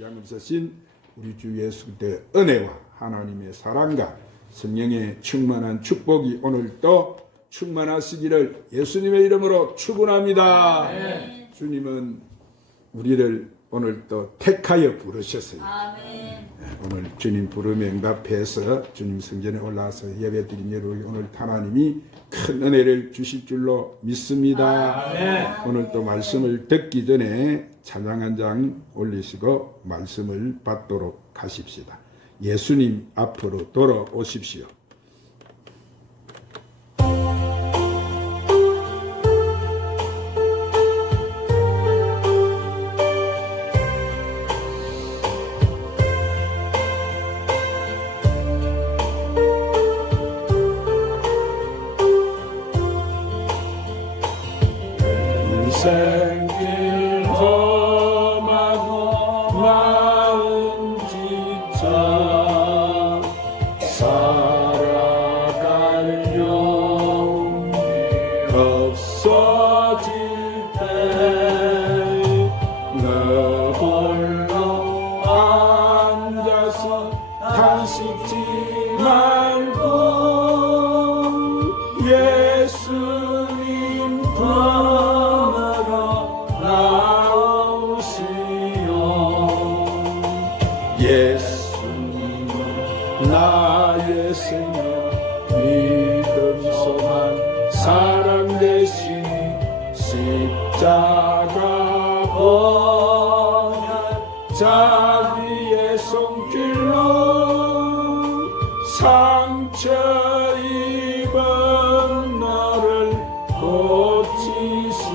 양음서신 우리 주 예수 그리스도의 은혜와 하나님의 사랑과 성령의 충만한 축복이 오늘도 충만하시기를 예수님의 이름으로 축원합니다. 네. 주님은 우리를 오늘도 택하여 부르셨어요. 네, 오늘 주님 부름에 응답해서 주님 성전에 올라와서 예배드린 여러분, 오늘 하나님이 큰 은혜를 주실 줄로 믿습니다. 네. 오늘 또 말씀을 듣기 전에 찬양 한 장 올리시고 말씀을 받도록 하십시다. 예수님 앞으로 돌아오십시오. 인생길 험하고 마음 지쳐 살아갈 용기 없어질 때 너 홀로 앉아서 탄식지 말고 예수님 예수님은 나의 생명 믿음 소망 사랑 되시니 십자가 보혈 자비의 손길로 상처 입은 너를 고치시니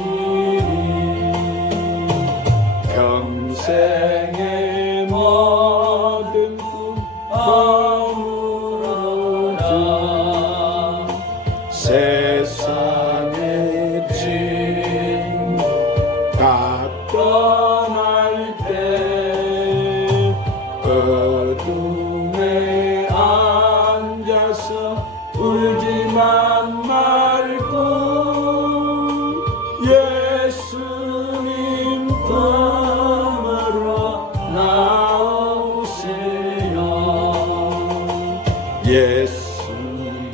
평생의 모든 꿈 허물어져 세상의 짐 다 떠날 때 어둠에 앉아서 울지만 말고 예수님 품으로 나오세요. 예수님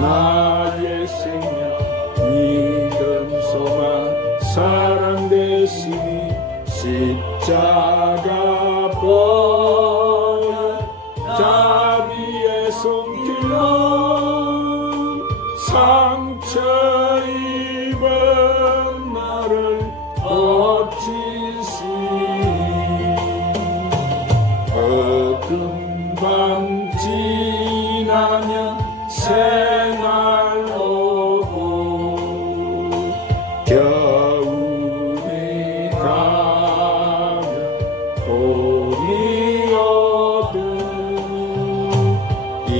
나의 생명 믿음 소망 사랑 되시니 십자가 보혈 자비의 손길로 상처 입은 나를 고치시니 어두운 밤 지나면 새날 오고 겨울이 가면 봄이 오듯 이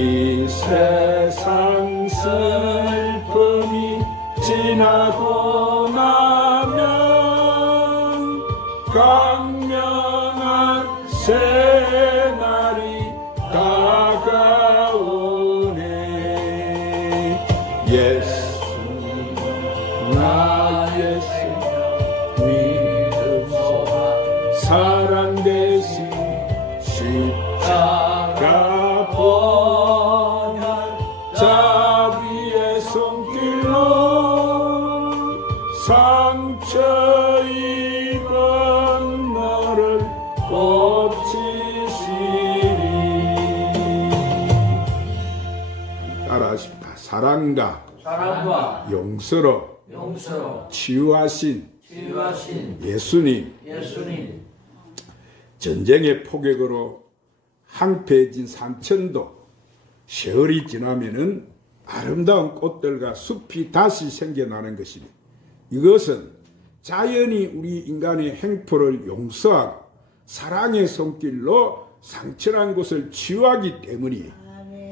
세상 슬픔이 지나고 나면 광명한 새날이 다가오네. 예수님 나의 생명 믿음 소망 사랑 되시니 십자가 보혈 자비의 손길로 상처 입은 너를 고치시리. 따라하십니다. 사랑과 용서로 치유하신 예수님. 전쟁의 포격으로 황폐해진 산천도 세월이 지나면은 아름다운 꽃들과 숲이 다시 생겨나는 것입니다. 이것은 자연이 우리 인간의 행포를 용서하고 사랑의 손길로 상처난 곳을 치유하기 때문이에요.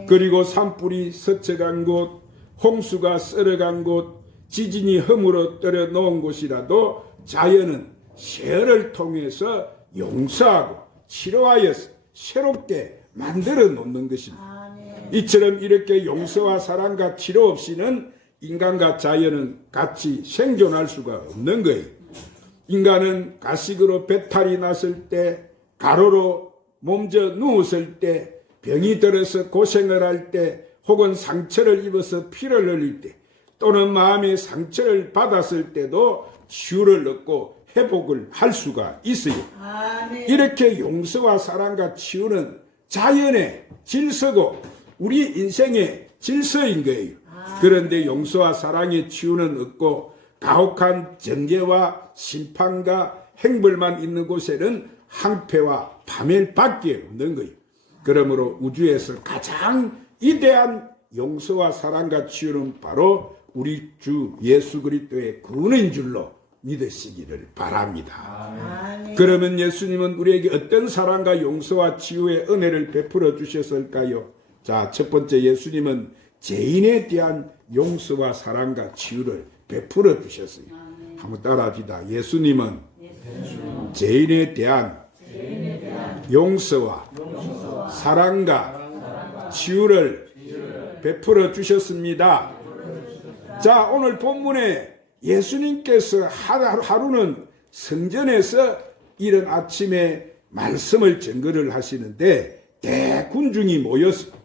그리고 산불이 스쳐간 곳, 홍수가 썰어간 곳, 지진이 허물어 떨어 놓은 곳이라도 자연은 세월을 통해서 용서하고 치료하여서 새롭게 만들어 놓는 것입니다. 이처럼 이렇게 용서와 사랑과 치료 없이는 인간과 자연은 같이 생존할 수가 없는 거예요. 인간은 가식으로 배탈이 났을 때 가로로 몸져 누웠을 때, 병이 들어서 고생을 할 때, 혹은 상처를 입어서 피를 흘릴 때, 또는 마음의 상처를 받았을 때도 치유를 얻고 회복을 할 수가 있어요. 아멘. 이렇게 용서와 사랑과 치유는 자연의 질서고 우리 인생의 질서인 거예요. 그런데 용서와 사랑의 치유는 없고 가혹한 정죄와 심판과 행벌만 있는 곳에는 항폐와 파멸밖에 없는 거예요. 그러므로 우주에서 가장 위대한 용서와 사랑과 치유는 바로 우리 주 예수 그리스도의 구원인 줄로 믿으시기를 바랍니다. 아멘. 그러면 예수님은 우리에게 어떤 사랑과 용서와 치유의 은혜를 베풀어 주셨을까요? 자, 첫 번째, 예수님은 죄인에 대한 용서와 사랑과 치유를 베풀어 주셨어요. 한번 따라합시다. 예수님은 죄인에 대한 용서와 사랑과 치유를 베풀어 주셨습니다. 자, 오늘 본문에 예수님께서 하루는 성전에서 이른 아침에 말씀을 증거를 하시는데 대군중이 모였습니다.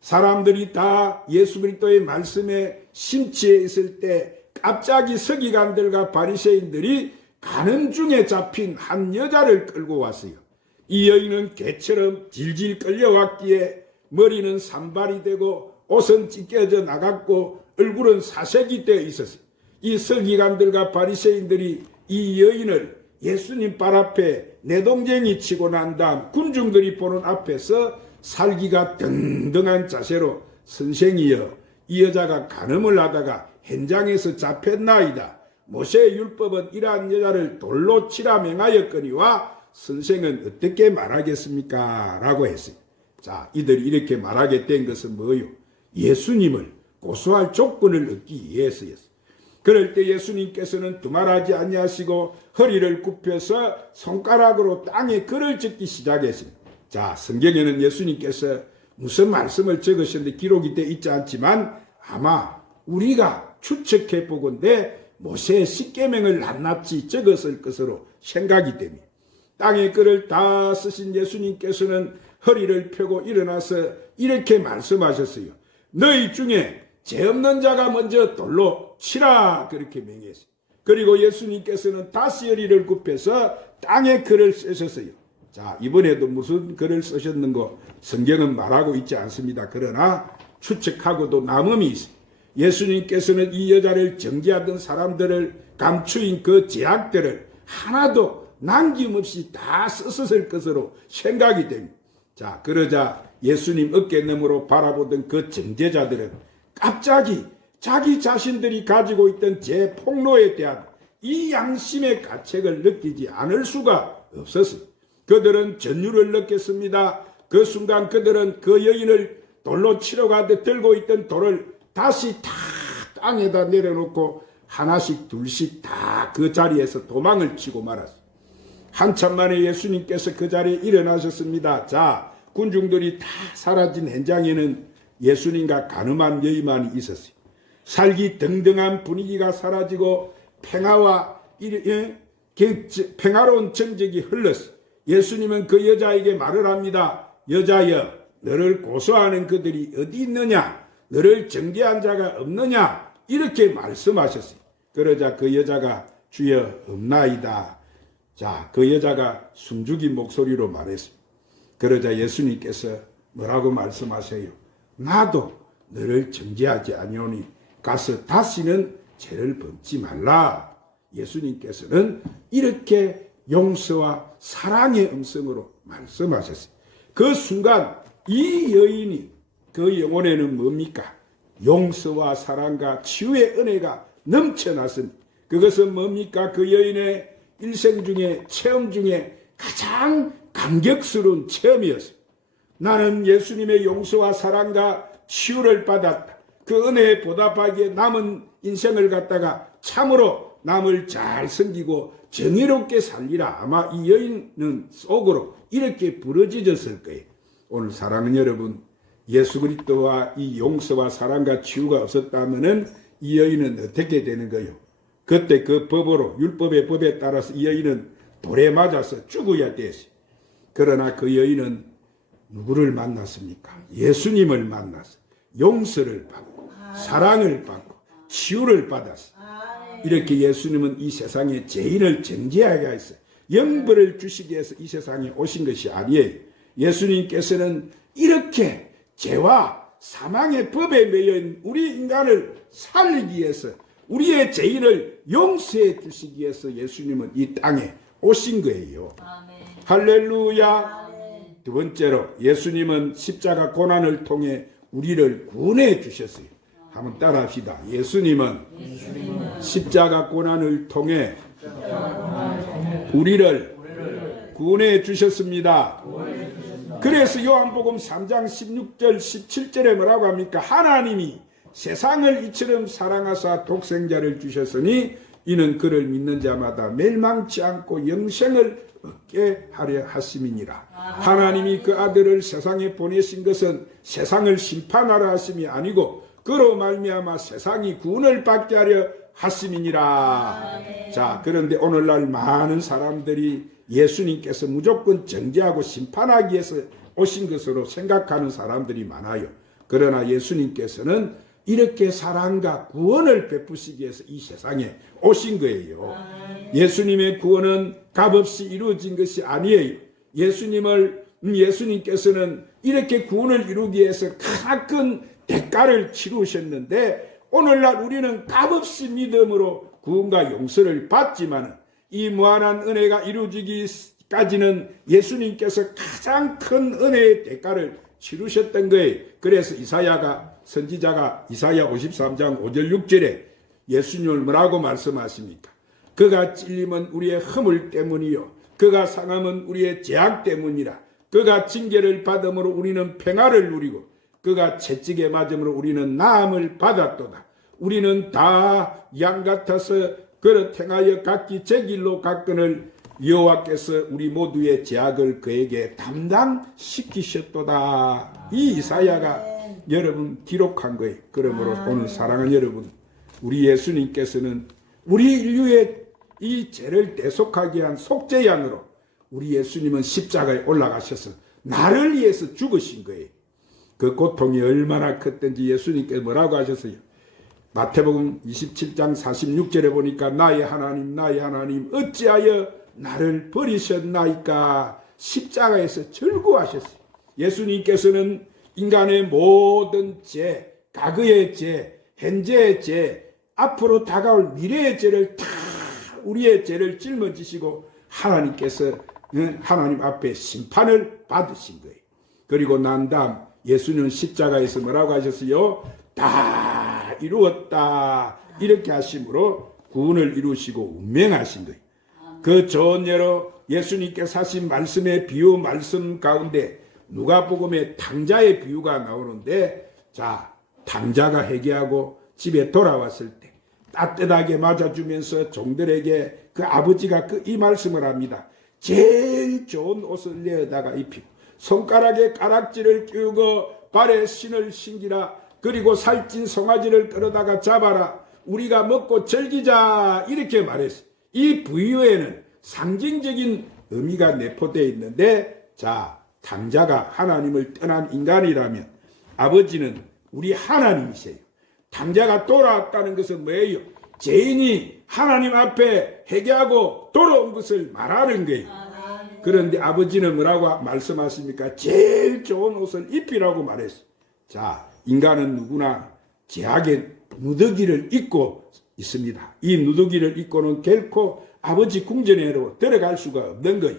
사람들이 다 예수 그리스도의 말씀에 심취해 있을 때 갑자기 서기관들과 바리새인들이 가는 중에 잡힌 한 여자를 끌고 왔어요. 이 여인은 개처럼 질질 끌려왔기에 머리는 산발이 되고 옷은 찢겨져 나갔고 얼굴은 사색이 되어 있었어요. 이 서기관들과 바리새인들이 이 여인을 예수님 발 앞에 내동쟁이 치고 난 다음 군중들이 보는 앞에서 살기가 등등한 자세로 선생이여, 이 여자가 간음을 하다가 현장에서 잡혔나이다. 모세의 율법은 이러한 여자를 돌로 치라 명하였거니와 선생은 어떻게 말하겠습니까? 라고 했어요. 자, 이들이 이렇게 말하게 된 것은 뭐요? 예수님을 고소할 조건을 얻기 위해서였어요. 그럴 때 예수님께서는 두말하지 아니하시고 허리를 굽혀서 손가락으로 땅에 글을 적기 시작했습니다. 자, 성경에는 예수님께서 무슨 말씀을 적으셨는데 기록이 되어 있지 않지만 아마 우리가 추측해 보건대 모세의 십계명을 낱낱이 적었을 것으로 생각이 됩니다. 땅에 글을 다 쓰신 예수님께서는 허리를 펴고 일어나서 이렇게 말씀하셨어요. 너희 중에 죄 없는 자가 먼저 돌로 치라, 그렇게 명했어요. 그리고 예수님께서는 다시 허리를 굽혀서 땅에 글을 쓰셨어요. 자, 이번에도 무슨 글을 쓰셨는고 성경은 말하고 있지 않습니다. 그러나 추측하고도 남음이 있어요. 예수님께서는 이 여자를 정죄하던 사람들을 감추인 그 죄악들을 하나도 남김없이 다 썼을 것으로 생각이 됩니다. 자, 그러자 예수님 어깨너머로 바라보던 그 정죄자들은 갑자기 자기 자신들이 가지고 있던 죄 폭로에 대한 이 양심의 가책을 느끼지 않을 수가 없었습니다. 그들은 전율을 느꼈습니다. 그 순간 그들은 그 여인을 돌로 치러 가듯 들고 있던 돌을 다시 다 땅에다 내려놓고 하나씩 둘씩 다 그 자리에서 도망을 치고 말았습니다. 한참 만에 예수님께서 그 자리에 일어나셨습니다. 자, 군중들이 다 사라진 현장에는 예수님과 간음한 여인만이 있었어요. 살기 등등한 분위기가 사라지고 평화로운 정적이 흘렀어요. 예수님은 그 여자에게 말을 합니다. 여자여, 너를 고소하는 그들이 어디 있느냐? 너를 정죄한 자가 없느냐? 이렇게 말씀하셨어요. 그러자 그 여자가 주여 없나이다. 자, 그 여자가 숨죽인 목소리로 말했습니다. 그러자 예수님께서 뭐라고 말씀하세요? 나도 너를 정죄하지 아니오니 가서 다시는 죄를 범지 말라. 예수님께서는 이렇게 용서와 사랑의 음성으로 말씀하셨어요. 그 순간 이 여인이 그 영혼에는 뭡니까? 용서와 사랑과 치유의 은혜가 넘쳐났습니다. 그것은 뭡니까? 그 여인의 일생 중에 체험 중에 가장 감격스러운 체험이었어요. 나는 예수님의 용서와 사랑과 치유를 받았다. 그 은혜에 보답하기에 남은 인생을 갖다가 참으로 남을 잘 섬기고 정의롭게 살리라. 아마 이 여인은 속으로 이렇게 부러지셨을 거예요. 오늘 사랑하는 여러분, 예수 그리스도와 이 용서와 사랑과 치유가 없었다면은 이 여인은 어떻게 되는 거예요? 그때 그 법으로 율법의 법에 따라서 이 여인은 돌에 맞아서 죽어야 됐어요. 그러나 그 여인은 누구를 만났습니까? 예수님을 만나서 용서를 받고 사랑을 받고 치유를 받았어. 이렇게 예수님은 이 세상에 죄인을 정죄하게 하였어요. 영벌을 주시기 위해서 이 세상에 오신 것이 아니에요. 예수님께서는 이렇게 죄와 사망의 법에 매여있는 우리 인간을 살리기 위해서 우리의 죄인을 용서해 주시기 위해서 예수님은 이 땅에 오신 거예요. 아멘. 할렐루야. 아멘. 두 번째로 예수님은 십자가 고난을 통해 우리를 구원해 주셨어요. 한번 따라합시다. 예수님은 십자가 고난을 통해 우리를 구원해 주셨습니다. 그래서 요한복음 3장 16절 17절에 뭐라고 합니까? 하나님이 세상을 이처럼 사랑하사 독생자를 주셨으니 이는 그를 믿는 자마다 멸망치 않고 영생을 얻게 하려 하심이니라. 하나님이 그 아들을 세상에 보내신 것은 세상을 심판하려 하심이 아니고 그로 말미암아 세상이 구원을 받게 하려 하심이니라. 자, 그런데 오늘날 많은 사람들이 예수님께서 무조건 정죄하고 심판하기 위해서 오신 것으로 생각하는 사람들이 많아요. 그러나 예수님께서는 이렇게 사랑과 구원을 베푸시기 위해서 이 세상에 오신 거예요. 예수님의 구원은 값없이 이루어진 것이 아니에요. 예수님께서는 이렇게 구원을 이루기 위해서 큰 대가를 치르셨는데 오늘날 우리는 값없이 믿음으로 구원과 용서를 받지만 이 무한한 은혜가 이루어지기까지는 예수님께서 가장 큰 은혜의 대가를 치르셨던 거예요. 그래서 선지자가 이사야 53장 5절 6절에 예수님을 뭐라고 말씀하십니까? 그가 찔림은 우리의 허물 때문이요 그가 상함은 우리의 죄악 때문이라. 그가 징계를 받음으로 우리는 평화를 누리고 그가 채찍에 맞음으로 우리는 나음을 받았도다. 우리는 다 양 같아서 그를 행하여 각기 제 길로 갔거늘 여호와께서 우리 모두의 죄악을 그에게 담당시키셨도다. 이 이사야가 여러분 기록한 거예요. 그러므로 오늘 사랑하는 여러분, 우리 예수님께서는 우리 인류의 이 죄를 대속하기 위한 속죄양으로 우리 예수님은 십자가에 올라가셔서 나를 위해서 죽으신 거예요. 그 고통이 얼마나 컸던지 예수님께서 뭐라고 하셨어요? 마태복음 27장 46절에 보니까 나의 하나님 어찌하여 나를 버리셨나이까. 십자가에서 절구하셨어요. 예수님께서는 인간의 모든 죄, 과거의 죄, 현재의 죄, 앞으로 다가올 미래의 죄를 다 우리의 죄를 짊어지시고 하나님께서 하나님 앞에 심판을 받으신 거예요. 그리고 난 다음 예수님은 십자가에서 뭐라고 하셨어요? 다 이루었다. 이렇게 하심으로 구원을 이루시고 운명하신 거예요. 그 좋은 예로 예수님께서 하신 말씀의 비유 말씀 가운데 누가복음의 탕자의 비유가 나오는데, 자, 탕자가 회개하고 집에 돌아왔을 때 따뜻하게 맞아주면서 종들에게 그 아버지가 이 말씀을 합니다. 제일 좋은 옷을 내어다가 입히고 손가락에 가락지를 끼우고 발에 신을 신기라. 그리고 살찐 송아지를 끌어다가 잡아라. 우리가 먹고 즐기자. 이렇게 말했어요. 이 비유에는 상징적인 의미가 내포되어 있는데, 자, 탕자가 하나님을 떠난 인간이라면 아버지는 우리 하나님이세요. 탕자가 돌아왔다는 것은 뭐예요? 죄인이 하나님 앞에 회개하고 돌아온 것을 말하는 거예요. 그런데 아버지는 뭐라고 말씀하십니까? 제일 좋은 옷을 입히라고 말했어요. 자, 인간은 누구나 죄악의 누더기를 입고 있습니다. 이 누더기를 입고는 결코 아버지 궁전에로 들어갈 수가 없는 거예요.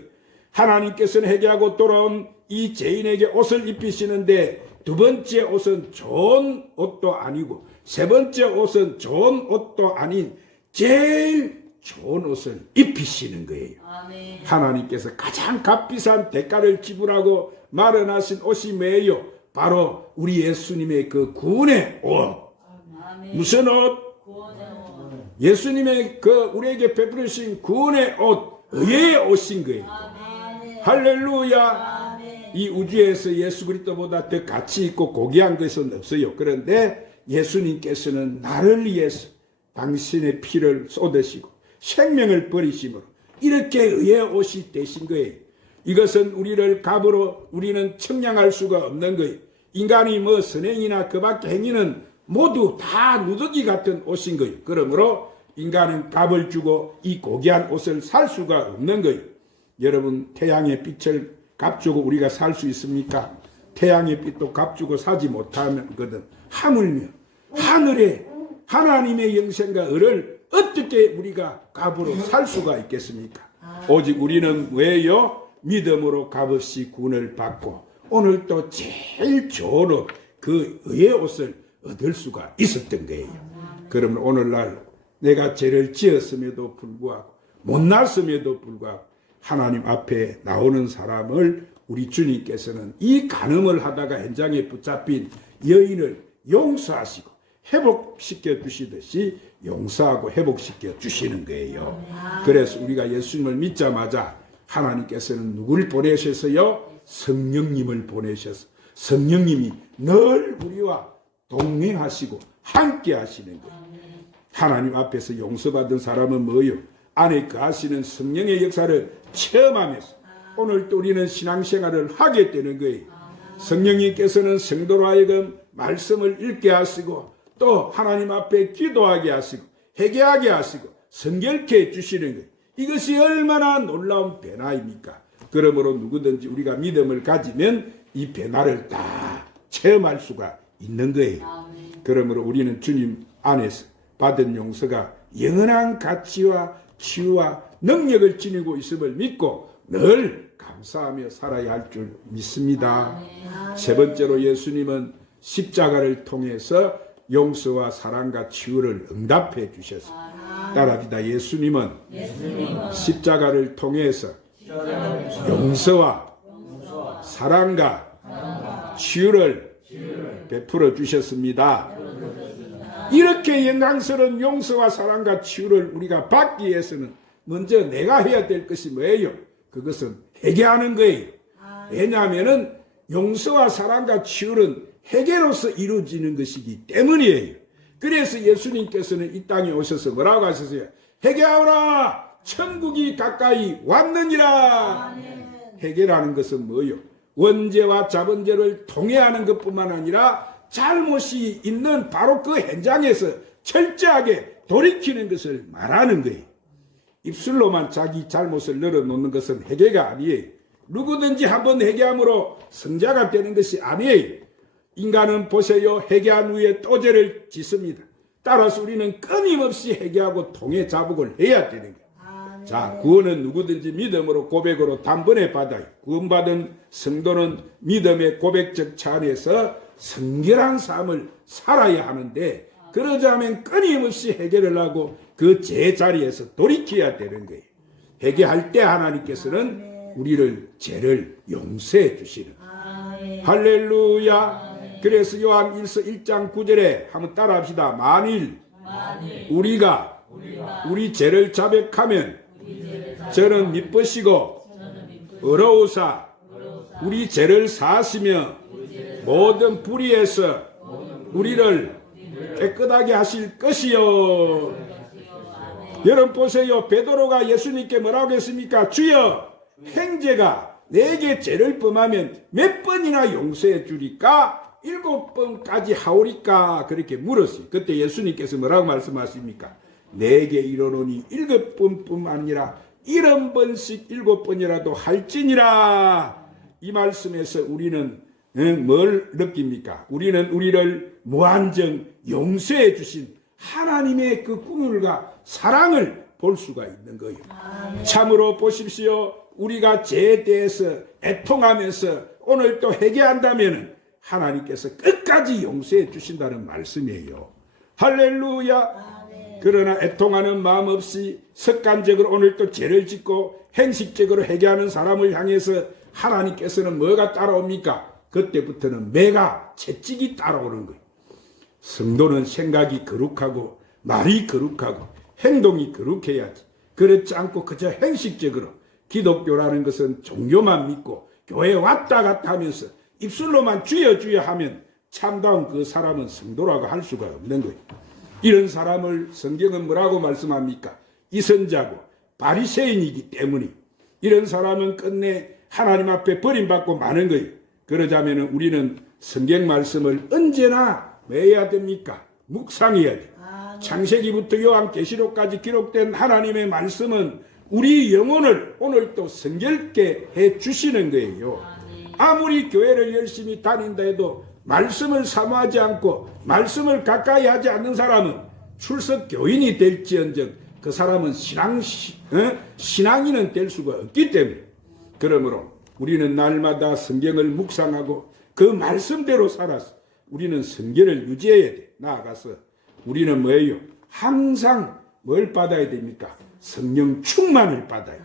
하나님께서는 회개하고 돌아온 이 죄인에게 옷을 입히시는데, 두 번째 옷은 좋은 옷도 아니고 세 번째 옷은 좋은 옷도 아닌 제일 좋은 옷을 입히시는 거예요. 아멘. 하나님께서 가장 값비싼 대가를 지불하고 마련하신 옷이 뭐예요? 바로 우리 예수님의 그 구원의 옷. 아멘. 무슨 옷? 구원의 옷. 예수님의 우리에게 베푸신 구원의 옷, 의의 옷인 거예요. 아멘. 할렐루야. 아멘. 이 우주에서 예수 그리스도보다 더 가치 있고 고귀한 것은 없어요. 그런데 예수님께서는 나를 위해서 당신의 피를 쏟으시고 생명을 버리심으로 이렇게 의의 옷이 되신 거예요. 이것은 우리를 갑으로 우리는 측량할 수가 없는 거예요. 인간이 뭐 선행이나 그 밖의 행위는 모두 다 누더기 같은 옷인 거예요. 그러므로 인간은 값을 주고 이 고귀한 옷을 살 수가 없는 거예요. 여러분, 태양의 빛을 값 주고 우리가 살 수 있습니까? 태양의 빛도 값 주고 사지 못하거든. 하물며 하늘에 하나님의 영생과 을을 어떻게 우리가 값으로 살 수가 있겠습니까? 오직 우리는 왜요? 믿음으로 값없이 구원을 받고 오늘 또 제일 좋은 옷, 그 의의 옷을 얻을 수가 있었던 거예요. 그러면 오늘날 내가 죄를 지었음에도 불구하고 못났음에도 불구하고 하나님 앞에 나오는 사람을 우리 주님께서는 이 간음을 하다가 현장에 붙잡힌 여인을 용서하시고 회복시켜 주시듯이 용서하고 회복시켜 주시는 거예요. 그래서 우리가 예수님을 믿자마자 하나님께서는 누구를 보내셔서요? 성령님을 보내셔서 성령님이 늘 우리와 동행하시고 함께 하시는 거예요. 하나님 앞에서 용서받은 사람은 뭐요? 안에 거하시는 성령의 역사를 체험하면서 오늘 또 우리는 신앙생활을 하게 되는 거예요. 성령님께서는 성도로 하여금 말씀을 읽게 하시고 또 하나님 앞에 기도하게 하시고 회개하게 하시고 성결케 해주시는 거예요. 이것이 얼마나 놀라운 변화입니까? 그러므로 누구든지 우리가 믿음을 가지면 이 변화를 다 체험할 수가 있는 거예요. 그러므로 우리는 주님 안에서 받은 용서가 영원한 가치와 치유와 능력을 지니고 있음을 믿고 늘 감사하며 살아야 할 줄 믿습니다. 세 번째로 예수님은 십자가를 통해서 용서와 사랑과 치유를 응답해 주셔서 따라합니다. 예수님은 십자가를 통해서 용서와 사랑과 치유를 베풀어 주셨습니다. 이렇게 영광스러운 용서와 사랑과 치유를 우리가 받기 위해서는 먼저 내가 해야 될 것이 뭐예요? 그것은 회개하는 거예요. 왜냐하면 용서와 사랑과 치유는 회개로서 이루어지는 것이기 때문이에요. 그래서 예수님께서는 이 땅에 오셔서 뭐라고 하셨어요? 회개하오라! 천국이 가까이 왔느니라! 회개라는 것은 뭐예요? 원죄와 자본죄를 통회하는 것뿐만 아니라 잘못이 있는 바로 그 현장에서 철저하게 돌이키는 것을 말하는 거예요. 입술로만 자기 잘못을 늘어놓는 것은 회개가 아니에요. 누구든지 한번 회개함으로 성자가 되는 것이 아니에요. 인간은 보세요. 회개한 후에 또 죄를 짓습니다. 따라서 우리는 끊임없이 회개하고 통회 자복을 해야 되는 거예요. 자, 구원은 누구든지 믿음으로 고백으로 단번에 받아요. 구원받은 성도는 믿음의 고백적 차원에서 성결한 삶을 살아야 하는데 그러자면 끊임없이 회개를 하고 그 제자리에서 돌이켜야 되는 거예요. 회개할 때 하나님께서는 우리를 죄를 용서해 주시는 거예요. 할렐루야. 그래서 요한일서 1장 9절에 한번 따라합시다. 만일 우리가 우리 죄를 자백하면 저는 미쁘시고 의로우사 우리 죄를 사하시며 모든 불의에서 우리를 깨끗하게 하실 것이요. 여러분 보세요. 베드로가 예수님께 뭐라고 했습니까? 주여, 형제가 내게 죄를 범하면 몇 번이나 용서해 주리까? 7번까지 하오리까? 그렇게 물었어요. 그때 예수님께서 뭐라고 말씀하십니까? 내게 이르노니 7번뿐 아니라 70번씩 7번이라도 할지니라. 이 말씀에서 우리는 뭘 느낍니까? 우리는 우리를 무한정 용서해 주신 하나님의 그 꿈과 사랑을 볼 수가 있는 거예요. 참으로 보십시오. 우리가 죄에 대해서 애통하면서 오늘 또 회개한다면 하나님께서 끝까지 용서해 주신다는 말씀이에요. 할렐루야. 그러나 애통하는 마음 없이 습관적으로 오늘 또 죄를 짓고 행식적으로 회개하는 사람을 향해서 하나님께서는 뭐가 따라옵니까? 그때부터는 매가 채찍이 따라오는 거예요. 성도는 생각이 거룩하고 말이 거룩하고 행동이 거룩해야지. 그렇지 않고 그저 행식적으로 기독교라는 것은 종교만 믿고 교회 왔다 갔다 하면서 입술로만 주여 주여 하면 참다운 그 사람은 성도라고 할 수가 없는 거예요. 이런 사람을 성경은 뭐라고 말씀합니까? 이선자고 바리새인이기 때문에 이런 사람은 끝내 하나님 앞에 버림받고 마는 거예요. 그러자면 우리는 성경 말씀을 언제나 뭐 해야 됩니까? 묵상해야 돼요. 창세기부터 요한계시록까지 기록된 하나님의 말씀은 우리 영혼을 오늘도 성결케 해 주시는 거예요. 아무리 교회를 열심히 다닌다 해도 말씀을 사모하지 않고 말씀을 가까이 하지 않는 사람은 출석 교인이 될지언정 그 사람은 신앙인은 될 수가 없기 때문에, 그러므로 우리는 날마다 성경을 묵상하고 그 말씀대로 살아서 우리는 성결을 유지해야 돼. 나아가서 우리는 뭐예요? 항상 뭘 받아야 됩니까? 성령 충만을 받아요.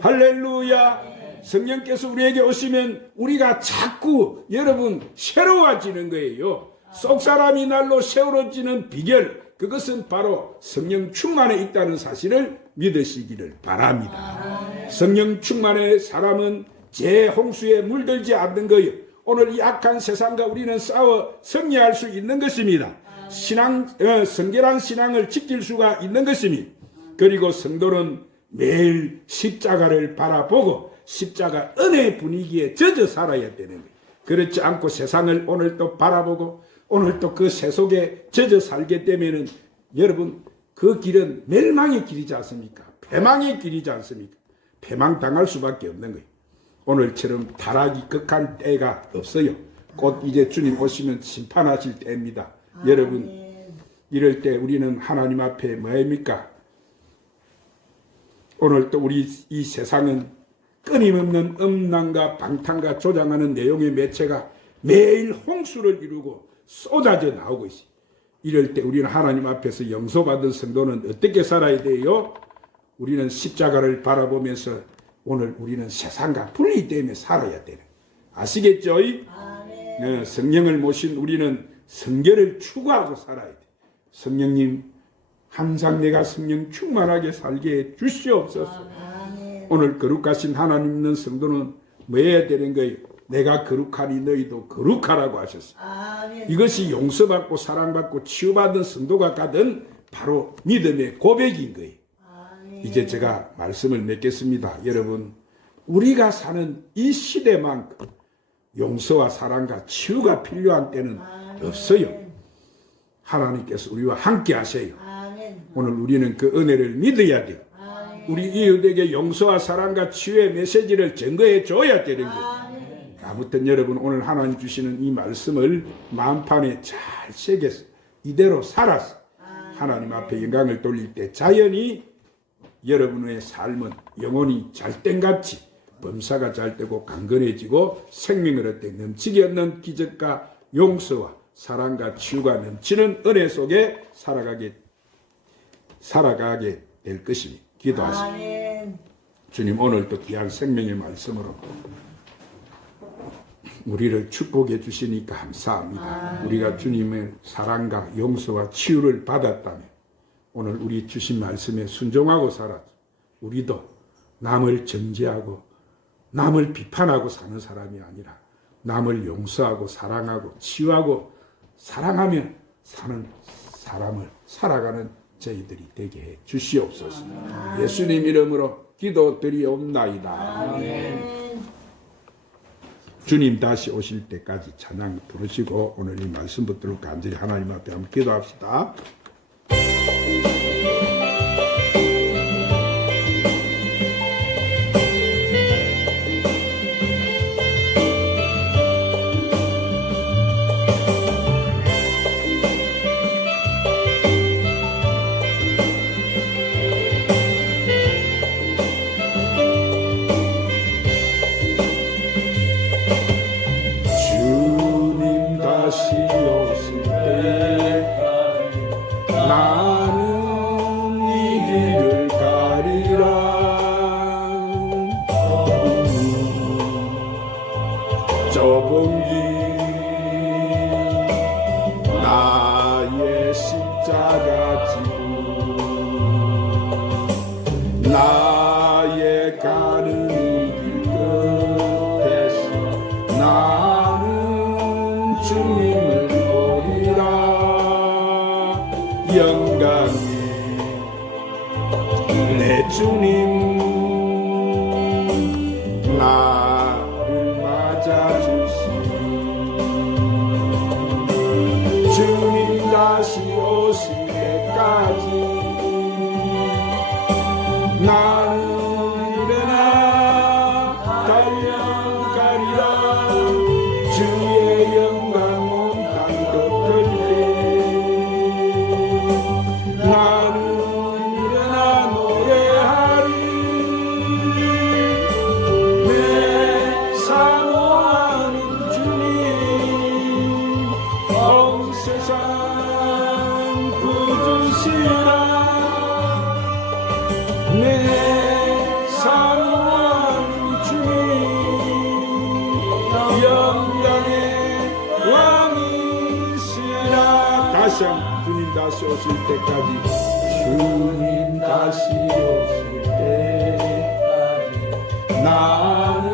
할렐루야. 성령께서 우리에게 오시면 우리가 자꾸 여러분 새로워지는 거예요. 속사람이 날로 새로워지는 비결, 그것은 바로 성령 충만에 있다는 사실을 믿으시기를 바랍니다. 성령 충만의 사람은 제 홍수에 물들지 않는 거예요. 오늘 이 악한 세상과 우리는 싸워 승리할 수 있는 것입니다. 성결한 신앙을 지킬 수가 있는 것입니다. 그리고 성도는 매일 십자가를 바라보고 십자가 은혜의 분위기에 젖어 살아야 되는 거예요. 그렇지 않고 세상을 오늘도 바라보고 오늘도 그 새 속에 젖어 살게 되면은 여러분 그 길은 멸망의 길이지 않습니까? 패망의 길이지 않습니까? 패망당할 수밖에 없는 거예요. 오늘처럼 타락이 극한 때가 없어요. 곧 이제 주님 오시면 심판하실 때입니다. 여러분 이럴 때 우리는 하나님 앞에 뭐입니까? 오늘 또 우리 이 세상은 끊임없는 음란과 방탕과 조장하는 내용의 매체가 매일 홍수를 이루고 쏟아져 나오고 있어요. 이럴 때 우리는 하나님 앞에서 용서받은 성도는 어떻게 살아야 돼요? 우리는 십자가를 바라보면서 오늘 우리는 세상과 분리되며 살아야 되는, 아시겠죠? 네, 성령을 모신 우리는 성결을 추구하고 살아야 돼. 성령님 항상 내가 성령 충만하게 살게 해 주시옵소서. 오늘 거룩하신 하나님 있는 성도는 뭐 해야 되는 거예요? 내가 거룩하니 너희도 거룩하라고 하셨어요. 이것이 용서받고 사랑받고 치유받은 성도가 가든 바로 믿음의 고백인 거예요. 이제 제가 말씀을 맺겠습니다. 여러분, 우리가 사는 이 시대만큼 용서와 사랑과 치유가 필요한 때는 없어요. 하나님께서 우리와 함께 하세요. 오늘 우리는 그 은혜를 믿어야 돼요. 우리 이웃에게 용서와 사랑과 치유의 메시지를 증거해 줘야 되는 거예요. 아무튼 여러분 오늘 하나님 주시는 이 말씀을 마음판에 잘 새겨서 이대로 살아서 하나님 앞에 영광을 돌릴 때 자연히 여러분의 삶은 영혼이 잘된같이 범사가 잘되고 강건해지고 생명을 얻되 넘치게 얻는 기적과 용서와 사랑과 치유가 넘치는 은혜 속에 살아가게 될 것입니다. 기도하십니다. 주님, 오늘도 귀한 생명의 말씀으로 우리를 축복해 주시니까 감사합니다. 우리가 주님의 사랑과 용서와 치유를 받았다면 오늘 우리 주신 말씀에 순종하고 살아서 우리도 남을 정죄하고 남을 비판하고 사는 사람이 아니라 남을 용서하고 사랑하고 치유하고 사랑하며 사는 사람을 살아가는 저희들이 되게 해 주시옵소서. 예수님 이름으로 기도드리옵나이다. 주님 다시 오실 때까지 찬양 부르시고 오늘 이 말씀 붙들고 간절히 하나님 앞에 한번 기도합시다. 나의 가는 길 끝에서 나는 주님을 보리라. 영광이 내 주님 나 오실 때까지 나는 일어나 달려가리라. 주의 영광 온 땅 덮을 때 나는 일어나 노래하리. 내 사모하는 주님 온 세상 부주시라. 내 사모하는 주님 영광의 왕이시라. 다시 한번 주님 다시 오실 때까지 주님 다시 오실 때까지 나는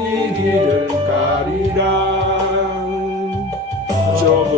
이 길을 가리라. 좁은